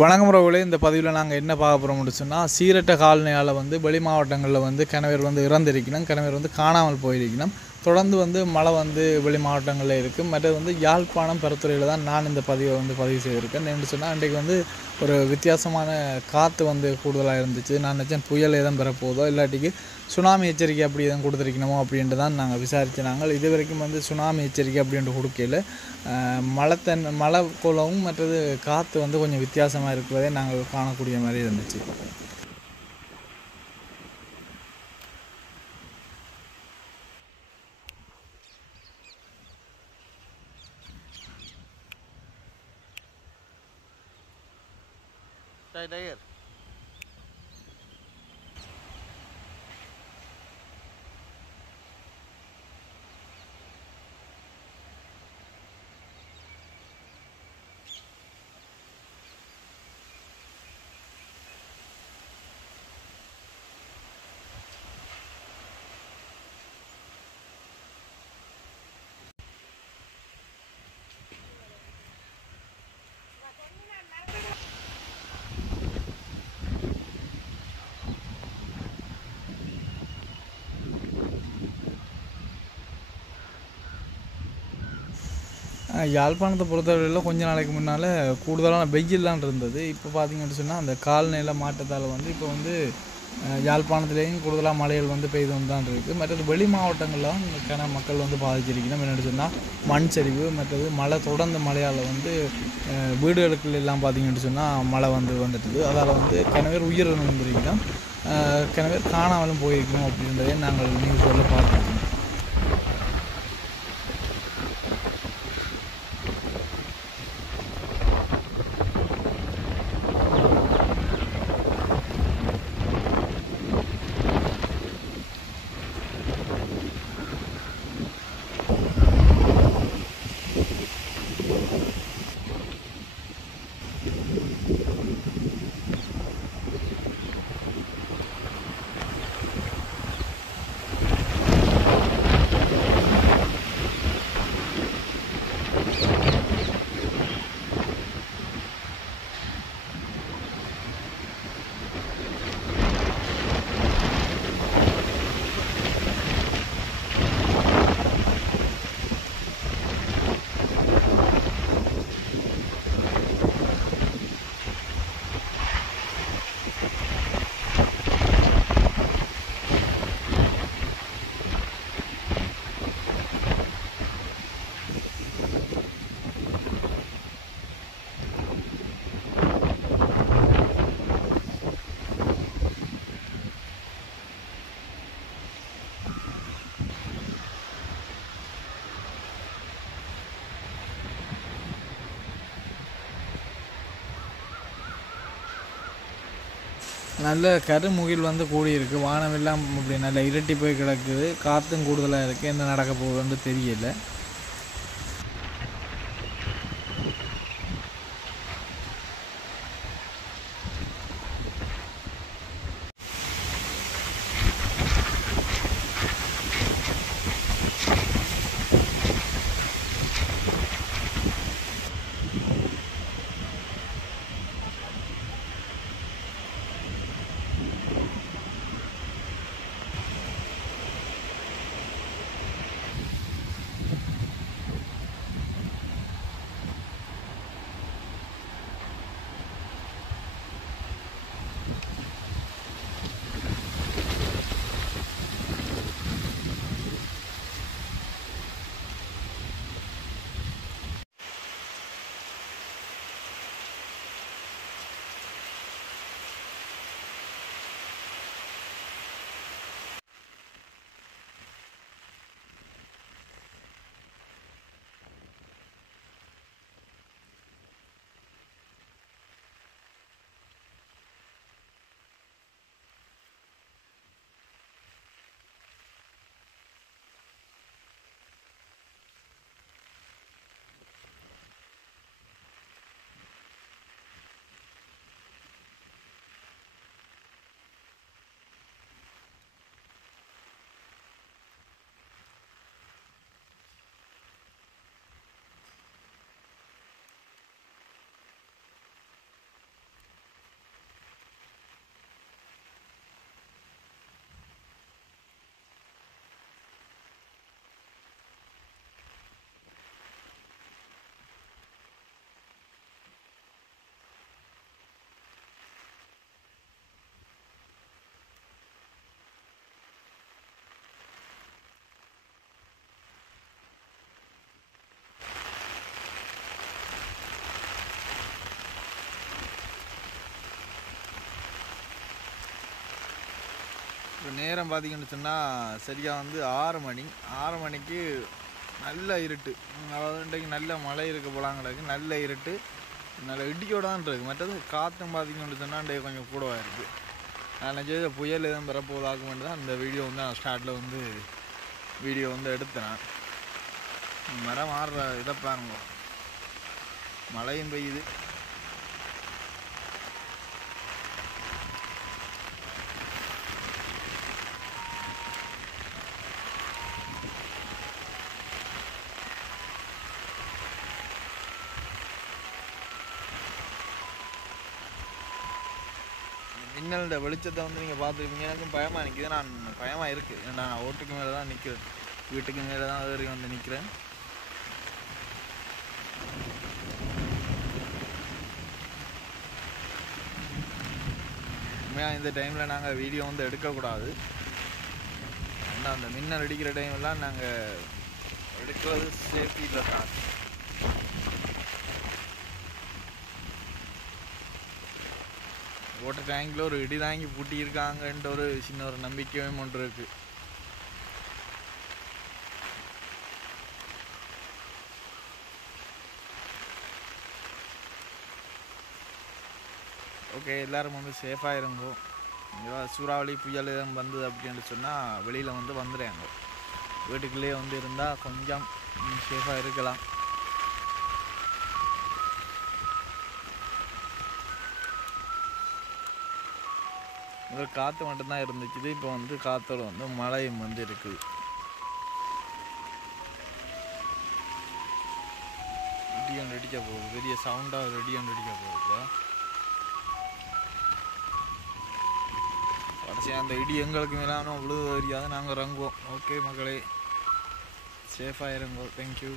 வணக்கம் உறவுகளே, இந்த பதிவில் நாங்கள் என்ன பார்க்க போகிறோம்னு சொன்னால், சீரற்ற காலநிலையால் வெளி மாவட்டங்களில் கிணவர் இறந்திருக்கணும், கிணவர் காணாமல் போயிருக்கணும். தொடர்ந்து மழை வெளி மாவட்டங்களில் இருக்குது. மற்றது யாழ்ப்பாணம் பெருத்துறையில் தான் நான் இந்த பதிவை பதிவு செய்திருக்கேன். என்று சொன்னால், இன்றைக்கு ஒரு வித்தியாசமான காற்று கூடுதலாக இருந்துச்சு. நான் நினச்சேன் புயல் எதுவும் பெறப்போதோ, இல்லாட்டிக்கு சுனாமி எச்சரிக்கை அப்படி எதுவும் கொடுத்துருக்கணுமோ அப்படின்ட்டு தான் நாங்கள் விசாரித்து நாங்கள் இது வரைக்கும் சுனாமி எச்சரிக்கை அப்படின்ட்டு கொடுக்கல. மழை கோலமும் மற்றது காற்று கொஞ்சம் வித்தியாசமாக இருக்கிறதே நாங்கள் காணக்கூடிய மாதிரி இருந்துச்சு. யாழ்ப்பாணத்தை பொறுத்தவரையில் கொஞ்ச நாளைக்கு முன்னால் கூடுதலான வெயில்லாம் இருந்தது. இப்போ பார்த்திங்கன்னு சொன்னால் அந்த காலநிலை மாற்றத்தால் இப்போ யாழ்ப்பாணத்துலேயும் கூடுதலாக மழைகள் பெய்து தான் இருக்குது. மற்றது வெளி மாவட்டங்களில் மக்கள் பாதிச்சிருக்கணும். என்னென்னு சொன்னால் மண் சரிவு, மற்றது மழை தொடர்ந்து மழையால் வீடுகளுக்கு எல்லாம் பார்த்திங்கன்னு சொன்னால் மழை வந்துட்டுது. அதால் கிணவர் உயிரிழந்திருக்கணும், கிணவர் காணாமலும் போயிருக்கணும் அப்படின்றதே நாங்கள் நியூஸில் பார்த்துருக்கோம். நல்ல கருமுகில் கூடியிருக்கு, வானமெல்லாம் அப்படி நல்லா இருட்டி போய் கிடக்குது, காற்றும் கூடுதலாக இருக்குது. என்ன நடக்க போகுதுன்னு தெரியல. இப்போ நேரம் பார்த்தீங்கன்னு சொன்னால் சரியாக வந்து 6 மணிக்கு நல்ல இருட்டு. அதாவது இன்றைக்கு நல்ல மழை இருக்க போலாங்களுக்கு, நல்ல இருட்டு, நல்ல இடியோடு தான் இருக்குது. மற்றது காற்றும் பார்த்தீங்கன்னு சொன்னால் இன்றைக்கு கொஞ்சம் கூடவாக இருக்குது. நான் நினச்சது புயல் எதுவும் பெறப்போவதாக வேண்டி தான் அந்த வீடியோ வந்து நான் ஸ்டார்ட்டில் வந்து வீடியோ வந்து எடுத்தேன். மரம் மாறுற இதை பாருங்க, மழையும் பெய்யுது. மின்னலோட வெளிச்சத்தை வந்து நீங்கள் பார்த்துருப்பீங்க. எனக்கும் பயமாக நிற்கிது. நான் பயமாக இருக்குது. ஏன்னா நான் ஓட்டுக்கு மேலே தான் நிற்கிறேன், வீட்டுக்கு மேலே தான் ஏறி வந்து நிற்கிறேன். உண்மையாக இந்த டைமில் நாங்கள் வீடியோ வந்து எடுக்கக்கூடாது. ஏன்னா அந்த மின்னல் அடிக்கிற டைம்லாம் நாங்கள் எடுக்கிறது சேஃப்டி இல்லை தான். ஓட்ட டேங்கில் ஒரு இடி தாங்கி பூட்டியிருக்காங்கன்ற ஒரு சின்ன ஒரு நம்பிக்கையும் ஒன்று இருக்குது. ஓகே, எல்லோரும் வந்து சேஃபாக இருங்கோ. சூறாவளி புயல் எதுவும் வந்தது அப்படின்னு சொன்னால் வெளியில் வந்து வந்துடுறாங்க. வீட்டுக்குள்ளேயே வந்து இருந்தால் கொஞ்சம் சேஃபாக இருக்கலாம். முதல் காற்று மட்டும்தான் இருந்துச்சு. இப்போ வந்து காற்றோடு வந்து மழையும் வந்து இருக்குது. ரெடியான் ரெடிக்க போகுது, பெரிய சவுண்டாக ரெடியான் ரெடிக்க போகுது. கடைசியாக அந்த இடி எங்களுக்கு மேலான விழுது தெரியாது, நாங்கள் இறங்குவோம். ஓகே மக்களே, சேஃபாக இருங்கோ. தேங்க்யூ.